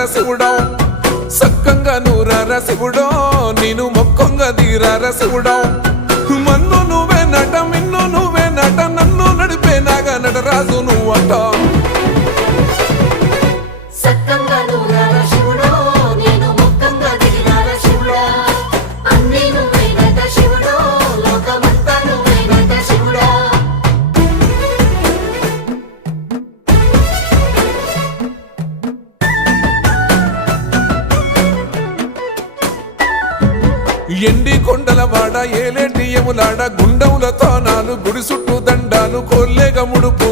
తీరార శివుడా సక్కంగా నూరార శివుడో నేను మొక్కంగా తీరార శివుడా మన్ను నువ్వే నట మిన్ను నువ్వే నట నన్ను నడిపే నాగా నటరాజు నువ్వంట ఎండి కొండల వాడ ఏలేటి యములాడ గుండముల తానాలు గుడి చుట్టూ దండాలు కోల్లేగ ముడుపు